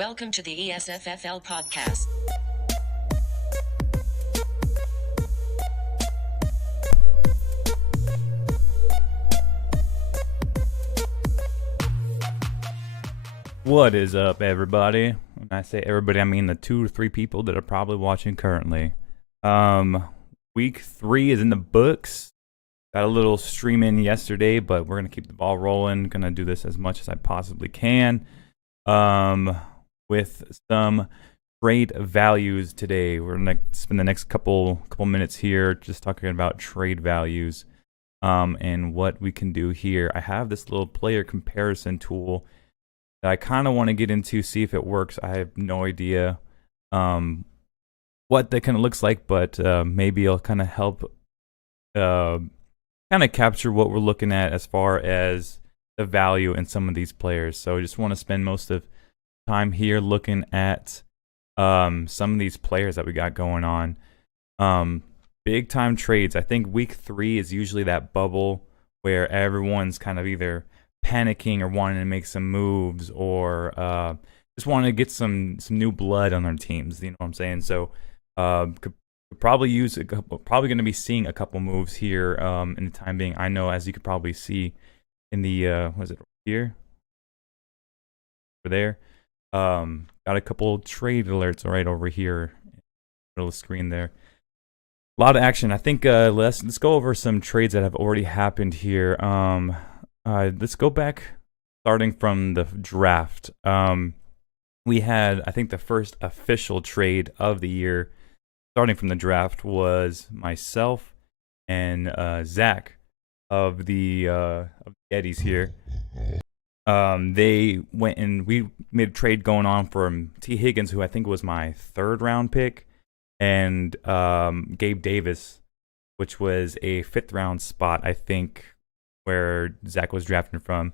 Welcome to the ESFFL podcast. What is up, everybody? When I say everybody, I mean the 2 to 3 people that are probably watching currently. Week 3 is in the books. Got a little stream in yesterday, but we're gonna keep the ball rolling. Gonna do this as much as I possibly can. With some trade values today. We're gonna spend the next couple minutes here just talking about trade values, and what we can do here. I have this little player comparison tool that I kind of want to get into, see if it works. I have no idea what that kind of looks like, but maybe it'll kind of help kind of capture what we're looking at as far as the value in some of these players. So I just want to spend most of the time here looking at some of these players that we got going on. Big time trades. I think week 3 is usually that bubble where everyone's kind of either panicking or wanting to make some moves, or just wanting to get some new blood on their teams. You know what I'm saying? So could probably use probably going to be seeing a couple moves here in the time being. I know, as you could probably see in the what is it here, over there, got a couple trade alerts right over here in the middle of the screen there. A lot of action. I think let's go over some trades that have already happened here. Let's go back, starting from the draft. We had, I think, the first official trade of the year, starting from the draft, was myself and Zach of the Eddies here. They went and we made a trade going on for T. Higgins, who I think was my 3rd round pick, and Gabe Davis, which was a 5th round spot, I think, where Zach was drafting from.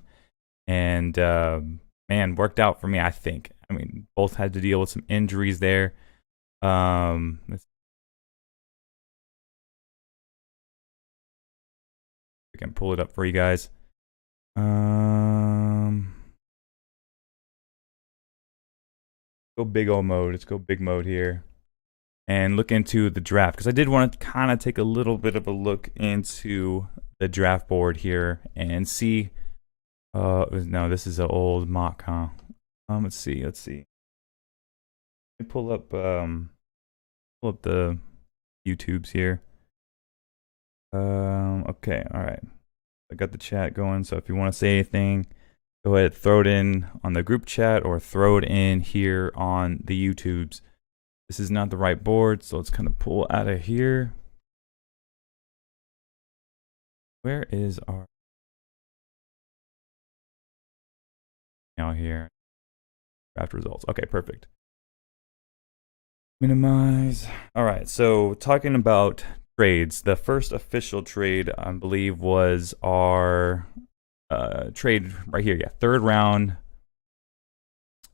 And man, worked out for me, I think. I mean, both had to deal with some injuries there. Let's I can pull it up for you guys. Go big O mode. Let's go big mode here and look into the draft, because I did want to kind of take a little bit of a look into the draft board here and see. No, this is an old mock, huh? Let's see. Let me pull up the YouTubes here. Okay, all right. I got the chat going, so if you want to say anything, go ahead, throw it in on the group chat or throw it in here on the YouTubes. This is not the right board, so let's kind of pull out of here. Where is our now here? Draft results. Okay, perfect. Minimize. All right, so talking about trades, the first official trade, I believe, was our trade right here. Yeah, 3rd round.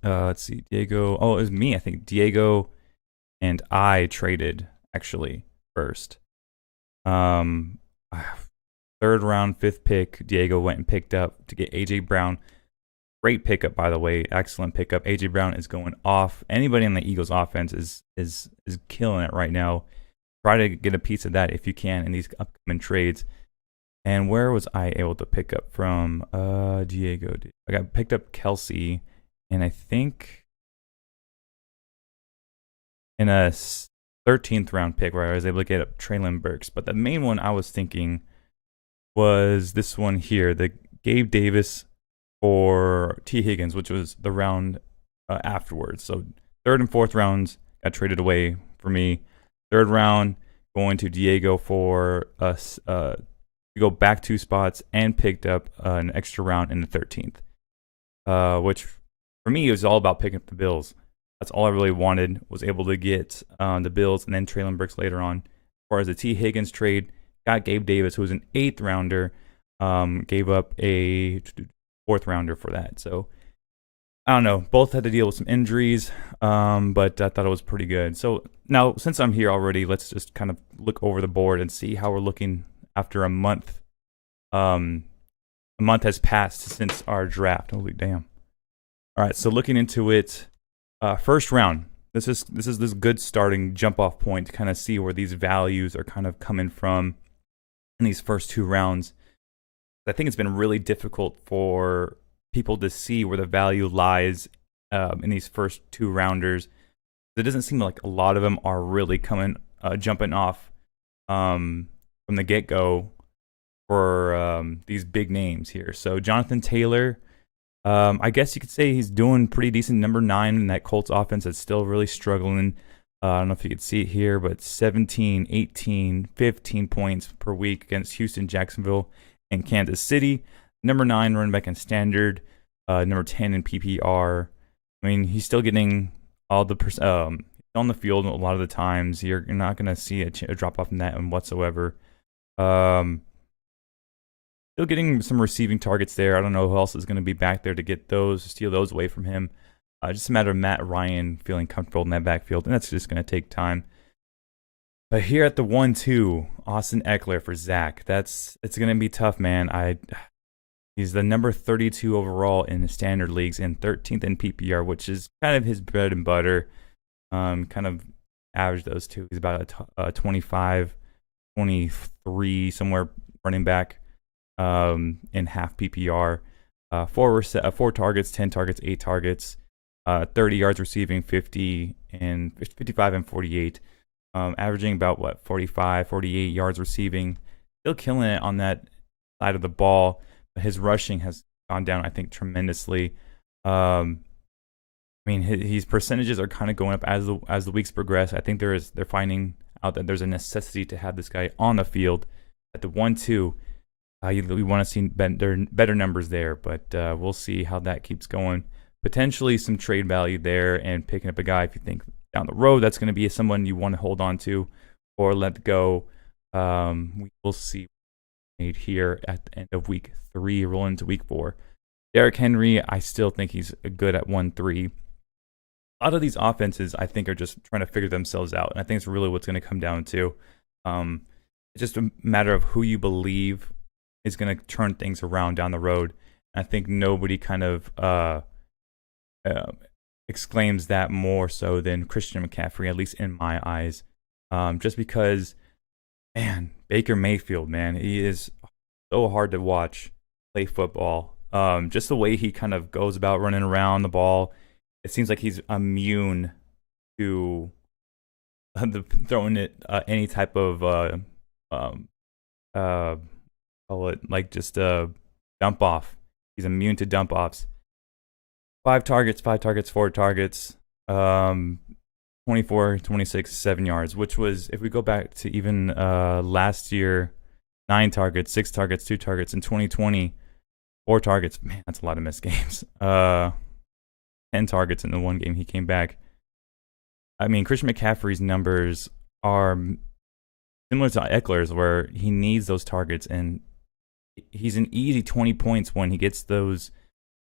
Let's see, Diego. Oh, it was me, I think. Diego and I traded actually first. 3rd round, 5th pick. Diego went and picked up to get AJ Brown. Great pickup, by the way. Excellent pickup. AJ Brown is going off. Anybody on the Eagles offense is killing it right now. Try to get a piece of that if you can in these upcoming trades. And where was I able to pick up from? Diego. I got picked up Kelsey, and I think in a 13th round pick where I was able to get up Traylon Burks. But the main one I was thinking was this one here, the Gabe Davis for T. Higgins, which was the round afterwards. So 3rd and 4th rounds got traded away for me. 3rd round going to Diego for us to go back 2 spots, and picked up an extra round in the 13th, which for me was all about picking up the Bills. That's all I really wanted, was able to get the Bills and then Traylon Burks later on. As far as the T. Higgins trade, got Gabe Davis, who was an 8th rounder, gave up a 4th rounder for that. So I don't know, both had to deal with some injuries, but I thought it was pretty good. So now, since I'm here already, let's just kind of look over the board and see how we're looking after a month. A month has passed since our draft. Holy damn. All right, so looking into it, First round. This good starting jump off point to kind of see where these values are kind of coming from in these first 2 rounds. I think it's been really difficult for people to see where the value lies in these first 2 rounders. It doesn't seem like a lot of them are really jumping off from the get go for these big names here. So Jonathan Taylor, I guess you could say he's doing pretty decent. Number 9 in that Colts offense that's still really struggling. I don't know if you could see it here, but 17, 18, 15 points per week against Houston, Jacksonville, and Kansas City. Number 9 running back in standard. Number 10 in PPR. I mean, he's still getting all the on the field a lot of the times. You're not going to see a drop off in that one whatsoever. Still getting some receiving targets there. I don't know who else is going to be back there to get those, steal those away from him. Just a matter of Matt Ryan feeling comfortable in that backfield, and that's just going to take time. But here at the 1-2, Austin Eckler for Zach. It's going to be tough, man. He's the number 32 overall in the standard leagues and 13th in PPR, which is kind of his bread and butter. Kind of average those two. He's about a 25, 23 somewhere running back in half PPR. 4 targets, 10 targets, 8 targets, 30 yards receiving, 50 and 55 and 48. Averaging about 45, 48 yards receiving. Still killing it on that side of the ball. But his rushing has gone down, I think, tremendously. I mean, his percentages are kind of going up as the weeks progress. I think they're finding out that there's a necessity to have this guy on the field at the 1-2. We want to see better numbers there, but we'll see how that keeps going. Potentially some trade value there and picking up a guy if you think down the road that's going to be someone you want to hold on to or let go. We will see made here at the end of week 3, rolling into week 4. Derrick Henry, I still think he's good at 1-3. A lot of these offenses, I think, are just trying to figure themselves out, and I think it's really what's going to come down to. It's just a matter of who you believe is going to turn things around down the road. And I think nobody kind of exclaims that more so than Christian McCaffrey, at least in my eyes. Just because, man, Baker Mayfield, man, he is so hard to watch play football. Just the way he kind of goes about running around the ball, it seems like he's immune to throwing it any type of call it like just a dump off. He's immune to dump offs. 5 targets, 4 targets, 24, 26, 7 yards, which was, if we go back to even last year, 9 targets, 6 targets, 2 targets. In 2020, 4 targets. Man, that's a lot of missed games. 10 targets in the one game he came back. I mean, Christian McCaffrey's numbers are similar to Eckler's, where he needs those targets, and he's an easy 20 points when he gets those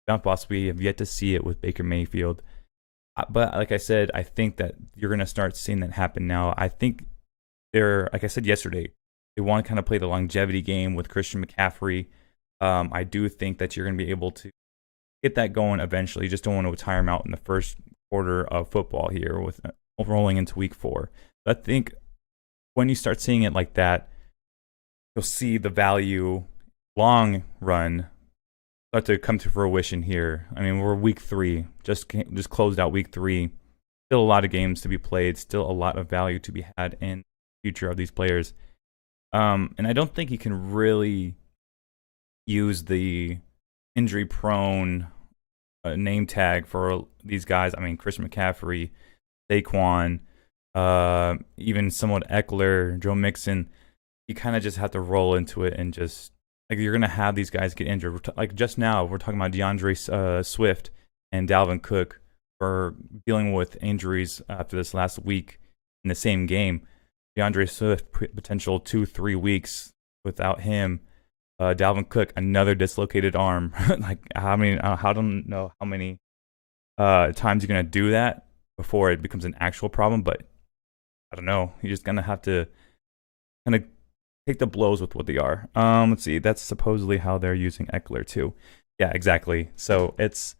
dump offs. We have yet to see it with Baker Mayfield. But like I said, I think that you're going to start seeing that happen now. I think like I said yesterday, they want to kind of play the longevity game with Christian McCaffrey. I do think that you're going to be able to get that going eventually. You just don't want to tire him out in the first quarter of football here with rolling into week 4. But I think when you start seeing it like that, you'll see the value long run start to come to fruition here. I mean, we're week 3, just closed out week 3. Still a lot of games to be played, still a lot of value to be had in the future of these players. And I don't think you can really use the injury-prone name tag for these guys. I mean, Christian McCaffrey, Saquon, even somewhat Eckler, Joe Mixon. You kind of just have to roll into it and just, like, you're going to have these guys get injured. Like just now, we're talking about DeAndre Swift and Dalvin Cook for dealing with injuries after this last week in the same game. DeAndre Swift, potential 2-3 weeks without him. Dalvin Cook, another dislocated arm. Like, I don't know how many times you're going to do that before it becomes an actual problem, but I don't know. You're just going to have to kind of take the blows with what they are. Let's see. That's supposedly how they're using Eckler too. Yeah, exactly. So it's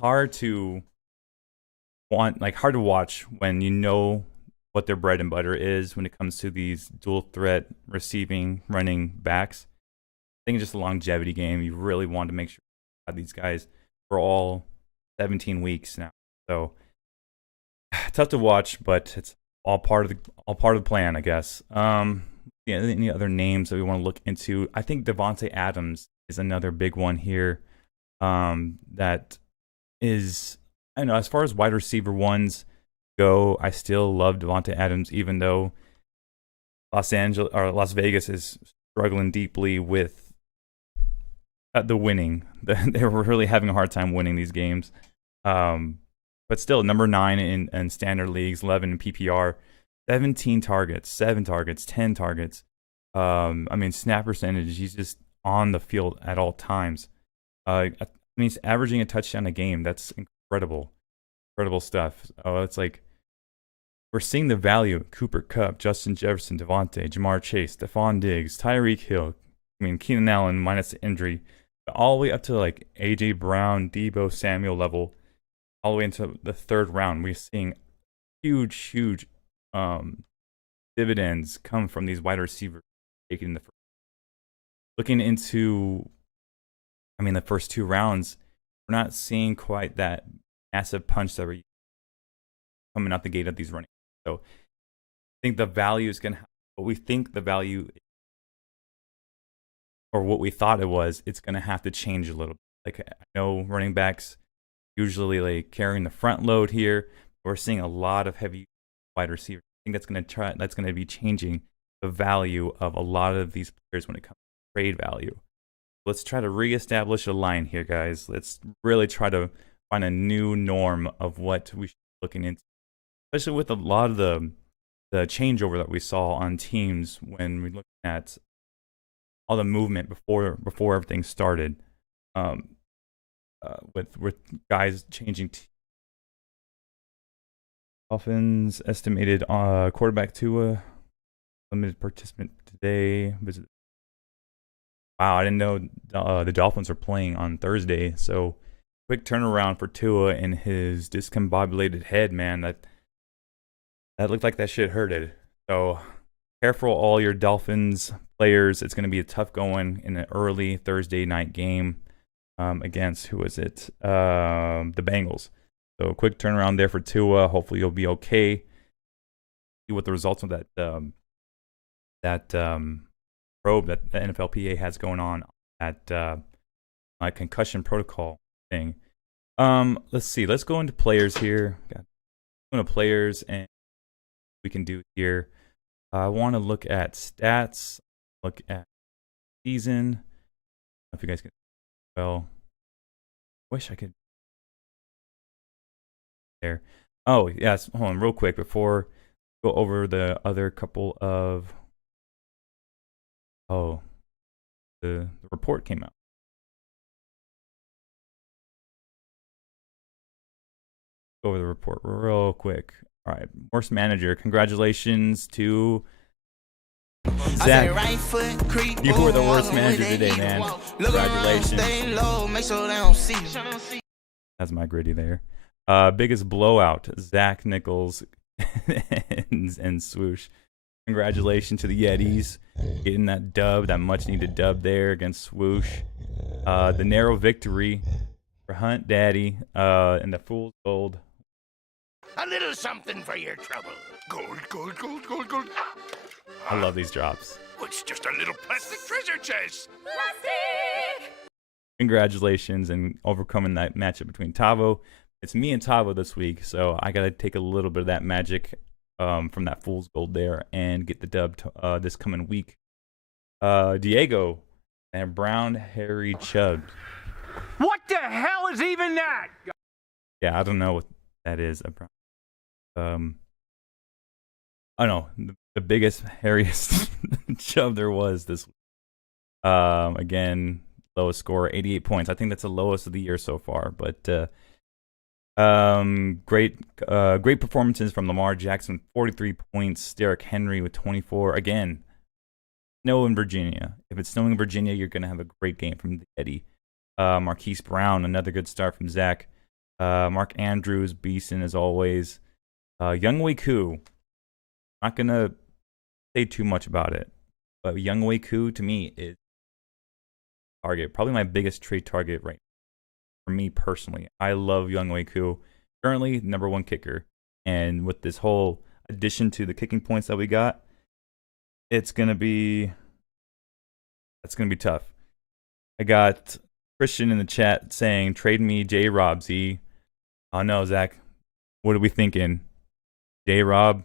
hard to hard to watch when you know what their bread and butter is when it comes to these dual threat receiving running backs. I think it's just a longevity game. You really want to make sure you have these guys for all 17 weeks now. So tough to watch, but it's all part of the plan, I guess. Yeah, any other names that we want to look into? I think Devontae Adams is another big one here. That is, I don't know, as far as wide receiver ones go, I still love Devontae Adams, even though Las Vegas is struggling deeply with the winning. They were really having a hard time winning these games. But still, number 9 in standard leagues, 11 in PPR, 17 targets, 7 targets, 10 targets. I mean, snap percentage, he's just on the field at all times. I mean, he's averaging a touchdown a game. That's incredible. Incredible stuff. It's like we're seeing the value. Cooper Kupp, Justin Jefferson, Devontae, Jamar Chase, Stephon Diggs, Tyreek Hill. I mean, Keenan Allen minus the injury. All the way up to like A.J. Brown, Deebo Samuel level. All the way into the 3rd round. We're seeing huge dividends come from these wide receivers taking the first. Looking into, I mean, the first 2 rounds, we're not seeing quite that massive punch that we're coming out the gate of these running. So I think the value is going to, what we think the value, or what we thought it was, it's going to have to change a little bit. Like, I know running backs usually like carrying the front load here. We're seeing a lot of heavy wide receivers. I think that's going to be changing the value of a lot of these players when it comes to trade value. Let's try to reestablish a line here, guys. Let's really try to find a new norm of what we should be looking into, especially with a lot of the changeover that we saw on teams when we looked at all the movement before everything started. With guys changing. Dolphins estimated quarterback Tua, limited participant today. Wow, I didn't know the Dolphins are playing on Thursday. So quick turnaround for Tua and his discombobulated head, man. That looked like that shit hurted. So careful, all your Dolphins players. It's going to be a tough going in an early Thursday night game against, who is it? The Bengals. So quick turnaround there for Tua. Hopefully you'll be okay. See what the results of that probe that the NFLPA has going on, that concussion protocol thing. Let's see. Let's go into players here. Go into players, and we can do here. I want to look at stats. Look at season. I don't know if you guys can. Well, wish I could. There. Oh yes. Hold on, real quick before we go over the other couple of. Oh, the report came out. Go over the report real quick. All right, worst manager. Congratulations to Zach. You were the worst manager today, man. Congratulations. That's my gritty there. Biggest blowout, Zach Nichols and Swoosh. Congratulations to the Yetis getting that dub, that much-needed dub there against Swoosh. The narrow victory for Hunt Daddy and the Fool's Gold. A little something for your trouble. Gold, gold, gold, gold, gold. I love these drops. Oh, it's just a little plastic treasure chest. Plastic! Congratulations and overcoming that matchup between Tavo. It's me and Tavo this week, so I got to take a little bit of that magic from that Fool's Gold there and get the dub this coming week. Diego and Brown Harry Chubb. What the hell is even that? Yeah, I don't know what that is. I don't know, the biggest, hairiest Chubb there was this week. Again, lowest score, 88 points. I think that's the lowest of the year so far, but great performances from Lamar Jackson, 43 points. Derrick Henry with 24. Again, snow in Virginia. If it's snowing in Virginia, you're going to have a great game from Eddie. Marquise Brown, another good start from Zach. Mark Andrews, Beeson as always. Younghoe Koo. Not gonna say too much about it, but Younghoe Koo to me is target, probably my biggest trade target right now, for me personally. I love Younghoe Koo. Currently number 1 kicker, and with this whole addition to the kicking points that we got, it's gonna be tough. I got Christian in the chat saying, "Trade me J Rob Z." Oh no, Zach. What are we thinking? J Rob.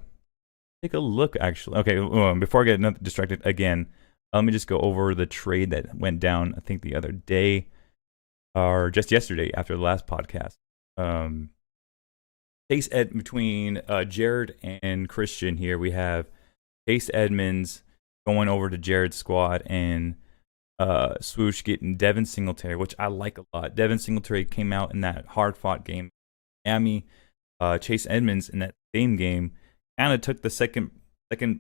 Take a look, actually. Okay, before I get distracted again, let me just go over the trade that went down, I think, the other day, or just yesterday after the last podcast. Between Jared and Christian here, we have Chase Edmonds going over to Jared's squad, and Swoosh getting Devin Singletary, which I like a lot. Devin Singletary came out in that hard-fought game. Miami, Chase Edmonds in that same game kind of took the second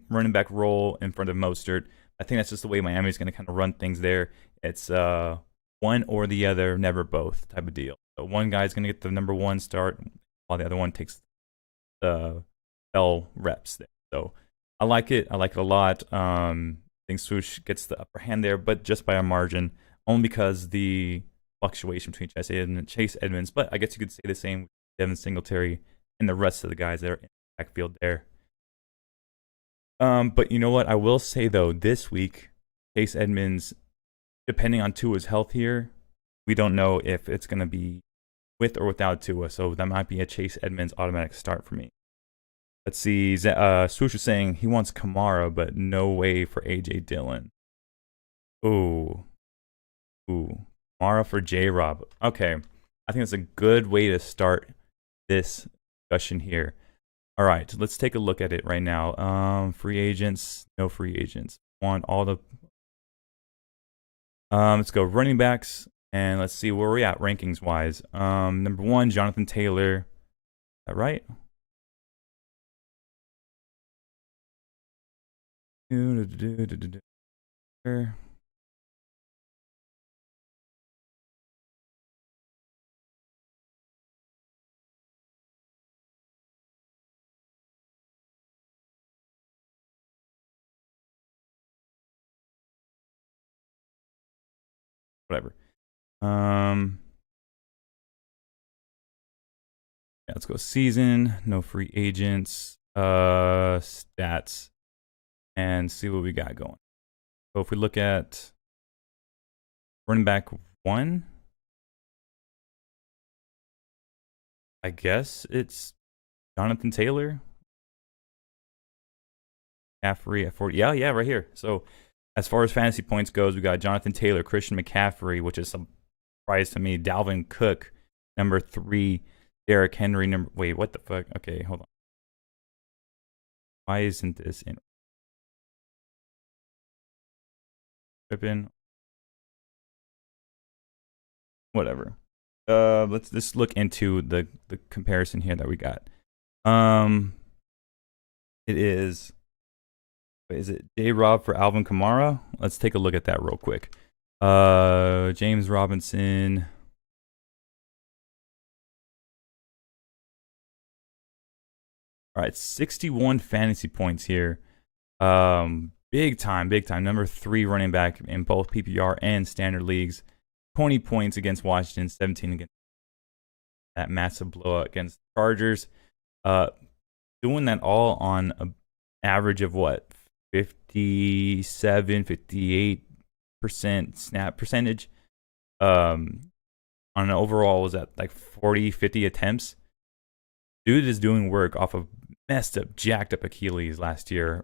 running back role in front of Mostert. I think that's just the way Miami's going to kind of run things there. It's one or the other, never both type of deal. So one guy's going to get the number 1 start, while the other one takes the L reps there. So I like it. I like it a lot. I think Swoosh gets the upper hand there, but just by a margin, only because the fluctuation between Chase Edmonds. But I guess you could say the same with Devin Singletary and the rest of the guys that are in the backfield there. But you know what? I will say, though, this week, Chase Edmonds, depending on Tua's health here, we don't know if it's going to be with or without Tua. So that might be a Chase Edmonds automatic start for me. Let's see. Swoosh is saying he wants Kamara, but no way for A.J. Dillon. Ooh. Kamara for J-Rob. Okay. I think that's a good way to start this discussion here. All right, let's take a look at it right now. Free agents, no free agents. Want all the. Let's go running backs, and let's see where we're at rankings wise. Number 1, Jonathan Taylor. Is that right? Whatever. Yeah, let's go season, no free agents, stats, and see what we got going. So if we look at running back 1, I guess it's Jonathan Taylor. McCaffrey at 40. Yeah, right here. So as far as fantasy points goes, we got Jonathan Taylor, Christian McCaffrey, which is a surprise to me. Dalvin Cook, number 3. Derrick Henry, number. Wait, what the fuck? Okay, hold on. Why isn't this in? Tripping. Whatever. Let's just look into the comparison here that we got. It is. Is it J-Rob for Alvin Kamara? Let's take a look at that real quick. James Robinson. All right, 61 fantasy points here. Big time. Number 3 running back in both PPR and standard leagues. 20 points against Washington, 17 against that massive blowout against the Chargers. Doing that all on an average of what? 58% snap percentage. On an overall was at like 40, 50 attempts. Dude is doing work off of messed up, jacked up Achilles last year.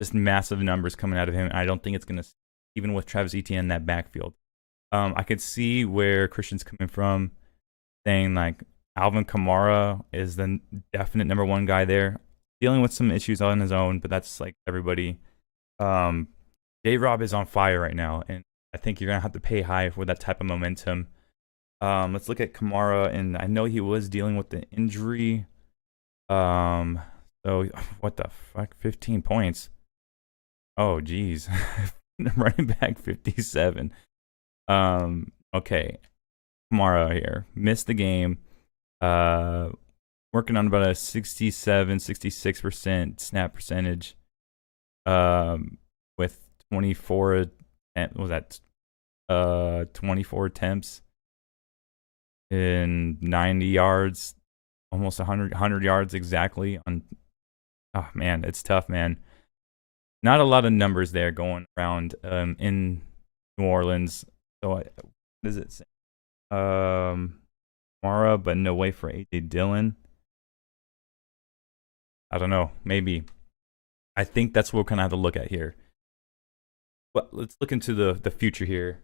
Just massive numbers coming out of him. I don't think it's gonna, even with Travis Etienne in that backfield. I could see where Christian's coming from, saying like Alvin Kamara is the definite number 1 guy there, dealing with some issues on his own, but that's like everybody. J-Rob is on fire right now, and I think you're gonna have to pay high for that type of momentum. Let's look at Kamara, and I know he was dealing with the injury. So what the fuck? 15 points. Oh geez. Running back 57. Okay. Kamara here missed the game. Working on about a 66% snap percentage. With 24, what was that? 24 attempts in 90 yards, almost 100 yards exactly on. Oh man, it's tough, man. Not a lot of numbers there going around in New Orleans. So what does it say? Mara, but no way for AJ Dillon. I don't know. Maybe. I think that's what we're gonna have to look at here. But let's look into the future here.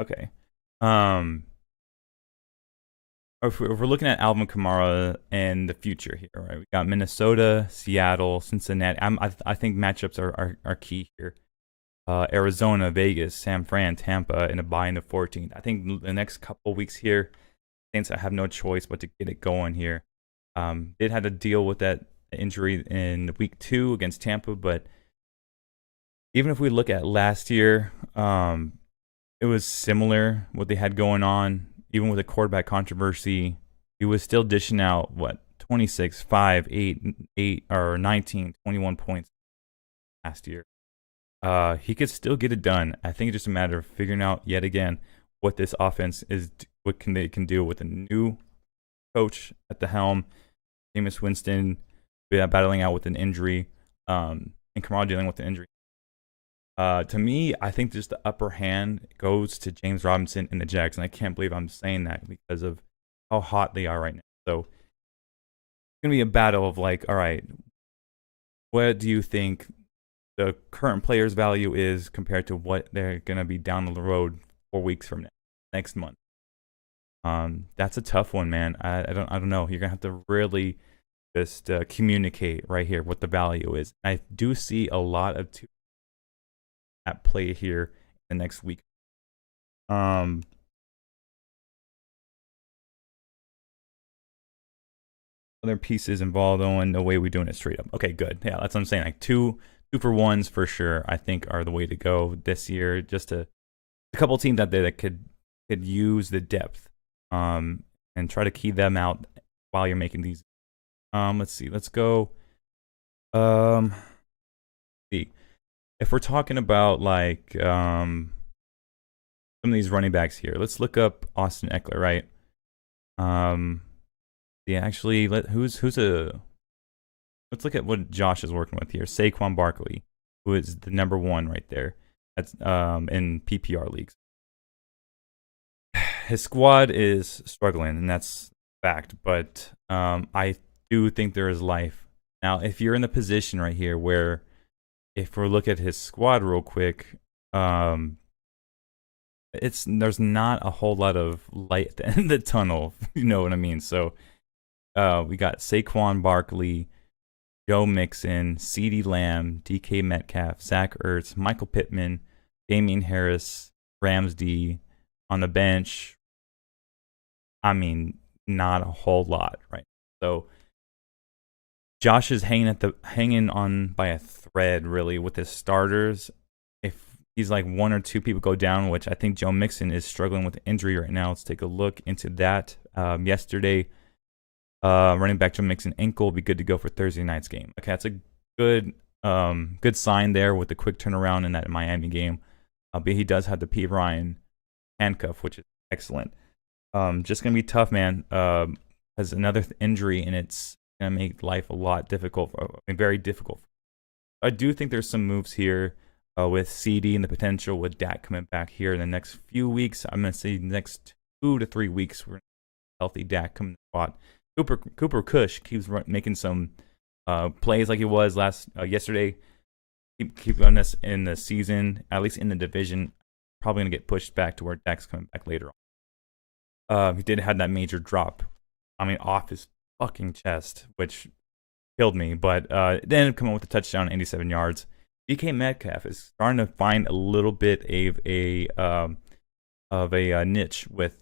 Okay. If we're looking at Alvin Kamara and the future here, right? We got Minnesota, Seattle, Cincinnati. I think matchups are key here. Arizona, Vegas, San Fran, Tampa, and a bye in the 14th. I think the next couple weeks here, Saints have no choice but to get it going here. Did have to deal with that injury in week 2 against Tampa, but even if we look at last year, it was similar what they had going on. Even with the quarterback controversy, he was still dishing out 26, 5, 8, or 19, 21 points last year. He could still get it done. I think it's just a matter of figuring out yet again what this offense is, what they can do with a new coach at the helm. Jameis Winston battling out with an injury, and Kamara dealing with an injury. To me, I think just the upper hand goes to James Robinson and the Jags, and I can't believe I'm saying that because of how hot they are right now. So it's gonna be a battle of all right, what do you think the current player's value is compared to what they're gonna be down the road 4 weeks from now, next month? That's a tough one, man. I don't know. You're gonna have to really just communicate right here what the value is. I do see a lot of at play here the next week. Other pieces involved on the way we're doing it straight up. Okay, good. Yeah, that's what I'm saying. Two for ones for sure, I think are the way to go this year. Just a couple teams out there that could use the depth, and try to key them out while you're making these. Let's see. Let's go. See. If we're talking about some of these running backs here, let's look up Austin Eckler, right? Yeah, actually, let's look at what Josh is working with here. Saquon Barkley, who is the number 1 right there. That's in PPR leagues. His squad is struggling, and that's fact. But I do think there is life. Now, if you're in the position right here where, if we look at his squad real quick, there's not a whole lot of light at the end of the tunnel. You know what I mean? So we got Saquon Barkley, Joe Mixon, CeeDee Lamb, DK Metcalf, Zach Ertz, Michael Pittman, Damian Harris, Ramsey on the bench. I mean, not a whole lot, right? So Josh is hanging on by a thread, really, with his starters. If he's 1 or 2 people go down, which I think Joe Mixon is struggling with injury right now. Let's take a look into that. Yesterday, running back Joe Mixon ankle will be good to go for Thursday night's game. Okay, that's a good sign there with the quick turnaround in that Miami game. But he does have the P. Ryan handcuff, which is excellent. Just gonna be tough, man. Has another injury, and it's gonna make life a lot difficult. Very difficult. I do think there's some moves here with CD and the potential with Dak coming back here in the next few weeks. I'm gonna say the next 2 to 3 weeks, we're healthy Dak coming to the spot. Cooper Kush keeps making some plays like he was yesterday. Keep on this in the season, at least in the division. Probably gonna get pushed back to where Dak's coming back later on. He did have that major drop. Off his fucking chest, which killed me. But it ended up coming with a touchdown, 87 yards. DK Metcalf is starting to find a little bit of a niche with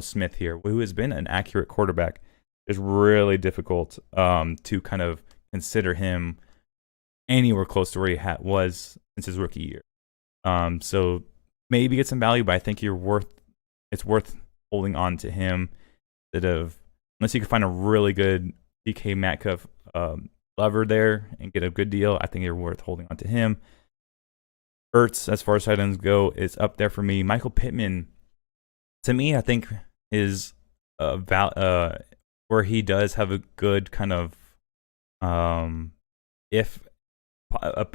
Smith here, who has been an accurate quarterback. It's really difficult to kind of consider him anywhere close to where he was since his rookie year. So maybe get some value, but I think it's worth holding on to him instead of, unless you can find a really good DK Metcalf lever there and get a good deal. I think you're worth holding on to him. Ertz, as far as tight ends go, is up there for me. Michael Pittman, to me, I think is where he does have a good kind of if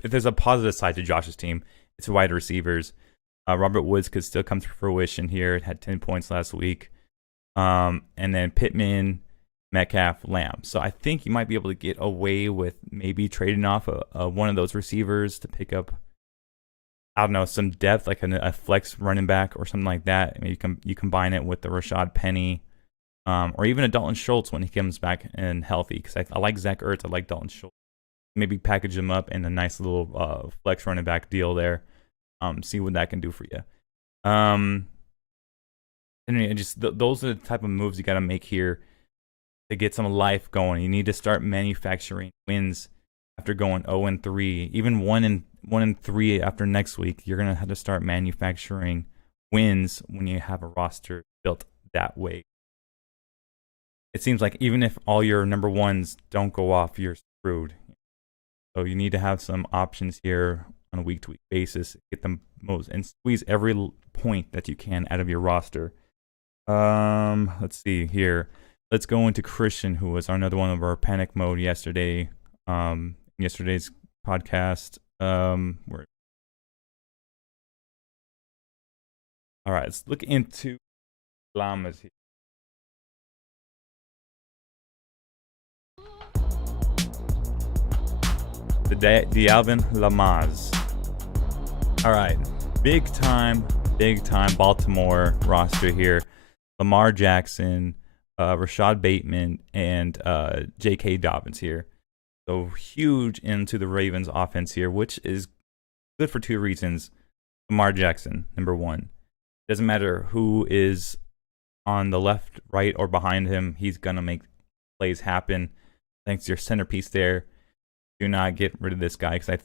there's a positive side to Josh's team, it's wide receivers. Robert Woods could still come to fruition here. It had 10 points last week. And then Pittman, Metcalf, Lamb. So I think you might be able to get away with maybe trading off one of those receivers to pick up, I don't know, some depth, like a flex running back or something like that. I mean, you combine it with the Rashad Penny, or even a Dalton Schultz when he comes back and healthy. Because I like Zach Ertz, I like Dalton Schultz. Maybe package him up in a nice little flex running back deal there. See what that can do for you. And just those are the type of moves you got to make here to get some life going. You need to start manufacturing wins after going 0-3, even 1-3 after next week. You're gonna have to start manufacturing wins when you have a roster built that way. It seems like even if all your number ones don't go off, you're screwed. So you need to have some options here on a week-to-week basis. Get them most and squeeze every point that you can out of your roster. Let's see here. Let's go into Christian, who was another one of our panic mode yesterday. Yesterday's podcast. All right, let's look into llamas here. The Alvin Lamas. All right, big time Baltimore roster here. Lamar Jackson, Rashad Bateman, and J.K. Dobbins here. So huge into the Ravens offense here, which is good for two reasons. Lamar Jackson, number one. Doesn't matter who is on the left, right, or behind him, he's going to make plays happen. Thanks to your centerpiece there. Do not get rid of this guy, because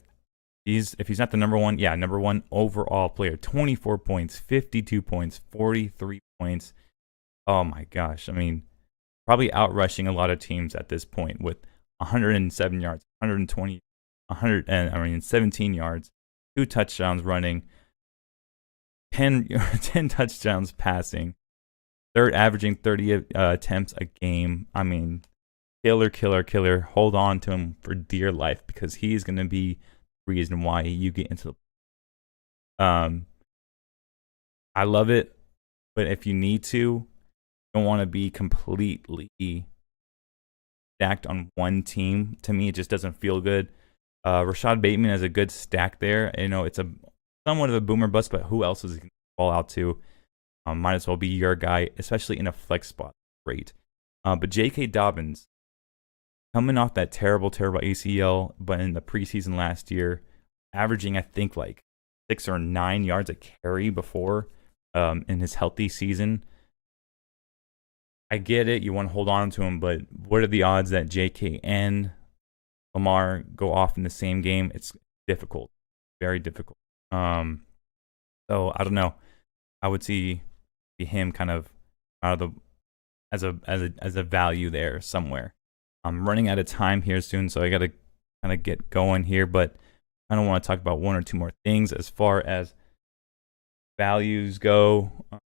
if he's not the number one overall player. 24 points, 52 points, 43 points. Oh my gosh. I mean, probably outrushing a lot of teams at this point with 107 yards, 17 yards, 2 touchdowns running, 10 touchdowns passing. They're averaging 30 attempts a game. I mean, killer. Hold on to him for dear life, because he's going to be the reason why you get into the I love it, but if you need to, you don't want to be completely stacked on one team. To me, it just doesn't feel good. Rashad Bateman is a good stack there. You know, it's a somewhat of a boomer bust, but who else is he going to fall out to? Might as well be your guy, especially in a flex spot. Great. But J.K. Dobbins, coming off that terrible ACL, but in the preseason last year, averaging, I think, like 6 or 9 yards a carry before in his healthy season. I get it. You want to hold on to him, but what are the odds that JK and Lamar go off in the same game? It's difficult. Very difficult. So I don't know. I would see him kind of out of the as a value there somewhere. I'm running out of time here soon, so I got to kind of get going here, but I don't want to talk about one or two more things as far as values go. Let's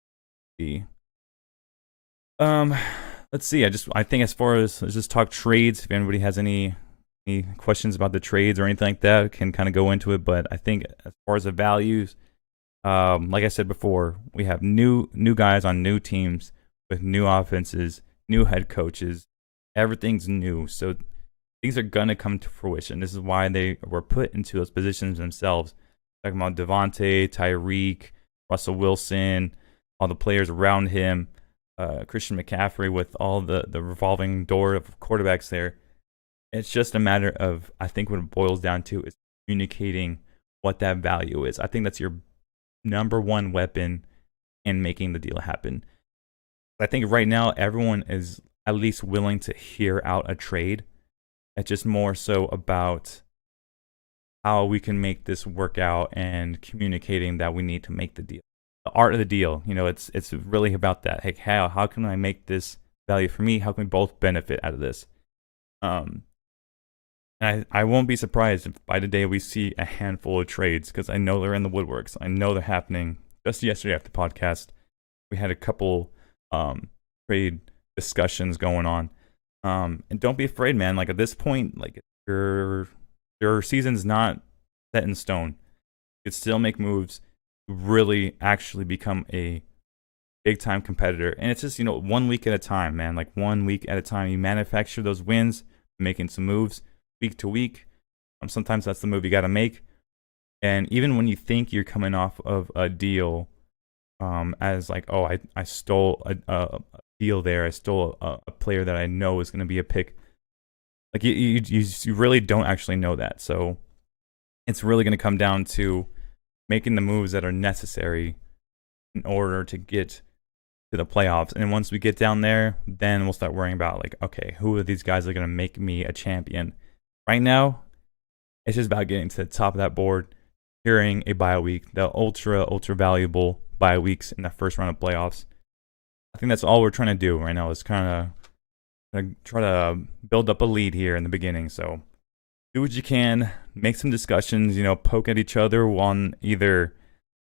see. I think as far as, let's just talk trades. If anybody has any questions about the trades or anything like that, can kind of go into it. But I think as far as the values, like I said before, we have new guys on new teams with new offenses, new head coaches. Everything's new, so things are gonna come to fruition. This is why they were put into those positions themselves. Talking about Devontae, Tyreek, Russell Wilson, all the players around him, Christian McCaffrey, with all the revolving door of quarterbacks there. It's just a matter of, I think what it boils down to is communicating what that value is. I think that's your number one weapon in making the deal happen. I think right now everyone is at least willing to hear out a trade. It's just more so about how we can make this work out and communicating that we need to make the deal. The art of the deal, it's really about that. Hey, how can I make this value for me? How can we both benefit out of this? And I won't be surprised if by the day we see a handful of trades, because I know they're in the woodworks. I know they're happening. Just yesterday after the podcast, we had a couple trade discussions going on. And don't be afraid, man. Like, at this point, like, your season's not set in stone. You could still make moves, really actually become a big time competitor. And it's just, 1 week at a time, man. Like, 1 week at a time. You manufacture those wins, making some moves week to week. Sometimes that's the move you got to make. And even when you think you're coming off of a deal, as like, oh, I stole a deal there, I stole a player that I know is going to be a pick. Like, you really don't actually know that. So it's really going to come down to making the moves that are necessary in order to get to the playoffs. And once we get down there, then we'll start worrying about, like, okay, who are these guys that are going to make me a champion? Right now, it's just about getting to the top of that board, securing a bye week, the ultra valuable bye weeks in the first round of playoffs. I think that's all we're trying to do right now, is kind of try to build up a lead here in the beginning. So do what you can, make some discussions, poke at each other on either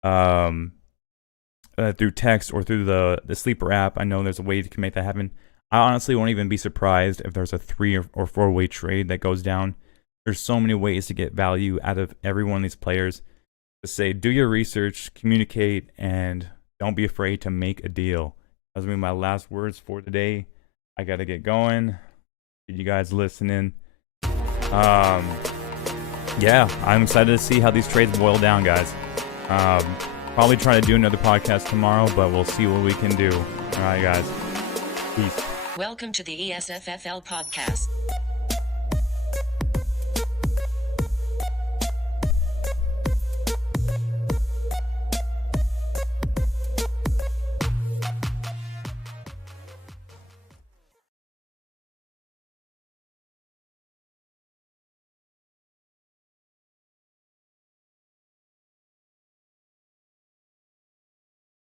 through text or through the Sleeper app. I know there's a way you can make that happen. I honestly won't even be surprised if there's a 3 or 4 way trade that goes down. There's so many ways to get value out of every one of these players. Just say, do your research, communicate, and don't be afraid to make a deal. Those will be my last words for today. I got to get going. You guys listening? Yeah, I'm excited to see how these trades boil down, guys. Probably try to do another podcast tomorrow, but we'll see what we can do. All right, guys. Peace. Welcome to the ESFFL podcast.